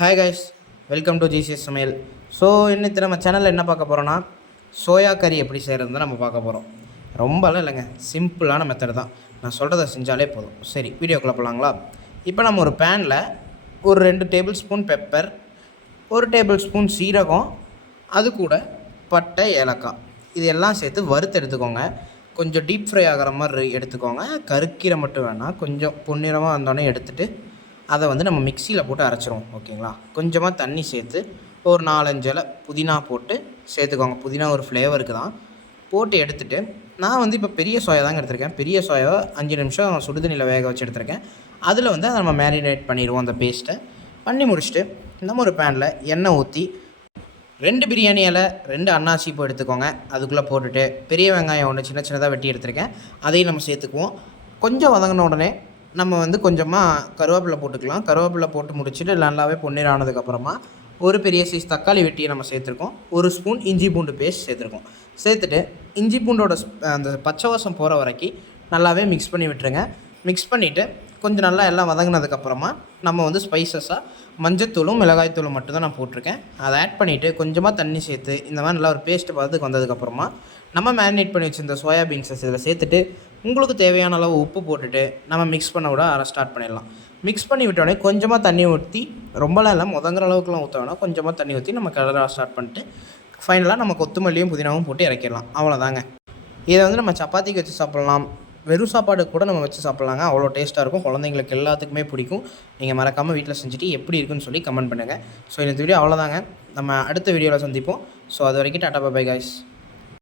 Hi guys, welcome to GCS சமையல். So இன்னைக்கு நம்ம சேனலில் என்ன பார்க்க போகிறோன்னா, சோயா கறி எப்படி செய்கிறது தான் நம்ம பார்க்க போகிறோம். ரொம்பலாம் இல்லைங்க, சிம்பிளான மெத்தட் தான். நான் சொல்கிறத செஞ்சாலே போதும். சரி, வீடியோக்குள்ளே போகலாங்களா? இப்போ நம்ம ஒரு பேனில் ஒரு 2 table spoon pepper, 1 table spoon சீரகம், அது கூட பட்டை, ஏலக்காய் இது எல்லாம் சேர்த்து வறுத்து எடுத்துக்கோங்க. கொஞ்சம் டீப் ஃப்ரை ஆகிற மாதிரி எடுத்துக்கோங்க. கருக்கீரை மட்டும் வேணாம், கொஞ்சம் பொன்னிறமாக வந்தோடனே எடுத்துகிட்டு அதை வந்து நம்ம மிக்சியில் போட்டு அரைச்சிருவோம். ஓகேங்களா? கொஞ்சமாக தண்ணி சேர்த்து ஒரு 4-5 இலை புதினா போட்டு சேர்த்துக்கோங்க. புதினா ஒரு ஃப்ளேவருக்கு தான். போட்டு எடுத்துகிட்டு நான் வந்து இப்போ பெரிய சோயா தாங்க எடுத்திருக்கேன். பெரிய சோயாவை 5 நிமிஷம் சுடுதண்ணியில் வேக வச்சு எடுத்திருக்கேன். அதில் வந்து அதை நம்ம மேரினேட் பண்ணிடுவோம். அந்த பேஸ்ட்டை பண்ணி முடிச்சுட்டு நம்ம ஒரு பேனில் எண்ணெய் ஊற்றி 2 பிரியாணி இலை, 2 அன்னாசி பூ எடுத்துக்கோங்க. அதுக்குள்ளே போட்டுட்டு பெரிய வெங்காயம் ஒன்று சின்ன சின்னதாக வெட்டி எடுத்திருக்கேன். அதையும் நம்ம சேர்த்துக்குவோம். கொஞ்சம் வதங்கின உடனே நம்ம வந்து கொஞ்சமாக கருவேப்பிலை போட்டுக்கலாம். கருவேப்பிலை போட்டு முடிச்சுட்டு நல்லாவே பொன்னிறம் ஆனதுக்கப்புறமா ஒரு பெரிய சைஸ் தக்காளி வெட்டியை நம்ம சேர்த்துருக்கோம். 1 ஸ்பூன் இஞ்சி பூண்டு பேஸ்ட் சேர்த்துருக்கோம். சேர்த்துட்டு இஞ்சி பூண்டோட அந்த பச்சை வாசம் போகிற வரைக்கும் நல்லாவே மிக்ஸ் பண்ணி விட்டுருங்க. மிக்ஸ் பண்ணிவிட்டு கொஞ்சம் நல்லா எல்லாம் வதங்கினதுக்கப்புறமா நம்ம வந்து ஸ்பைசஸாக மஞ்சத்தூளும் மிளகாய்த்தூளும் மட்டும்தான் நான் போட்டிருக்கேன். அதை ஆட் பண்ணிவிட்டு கொஞ்சமாக தண்ணி சேர்த்து இந்த மாதிரி நல்லா ஒரு பேஸ்ட்டு பார்த்துக்கு வந்ததுக்கப்புறமா நம்ம மேரினேட் பண்ணி வச்சுருந்த சோயாபீன்ஸஸ் இதில் சேர்த்துட்டு உங்களுக்கு தேவையான அளவு உப்பு போட்டுட்டு நம்ம மிக்ஸ் பண்ண விட ஸ்டார்ட் பண்ணிடலாம். மிக்ஸ் பண்ணி விட்டோடனே கொஞ்சமாக தண்ணி ஊற்றி, ரொம்பலாம் இல்லை, முதங்குற அளவுக்குலாம் ஊற்ற வேணாம், கொஞ்சமாக தண்ணி ஊற்றி நம்ம கலராக ஸ்டார்ட் பண்ணிட்டு ஃபைனலாக நம்ம கொத்தமல்லியும் புதினாவும் போட்டு இறக்கிடலாம். அவ்வளோதாங்க. இதை வந்து நம்ம சப்பாத்திக்கு வச்சு சாப்பிட்லாம், வெறும் சாப்பாடு கூட நம்ம வச்சு சாப்பிட்லாங்க. அவ்வளோ டேஸ்ட்டாக இருக்கும். குழந்தைங்களுக்கு எல்லாத்துக்குமே பிடிக்கும். நீங்கள் மறக்காமல் வீட்டில் செஞ்சுட்டு எப்படி இருக்குன்னு சொல்லி கமெண்ட் பண்ணுங்கள். ஸோ இந்த வீடியோ அவ்வளோதாங்க. நம்ம அடுத்த வீடியோவில் சந்திப்போம். ஸோ அது வரைக்கும் டாடா பை கைஸ்.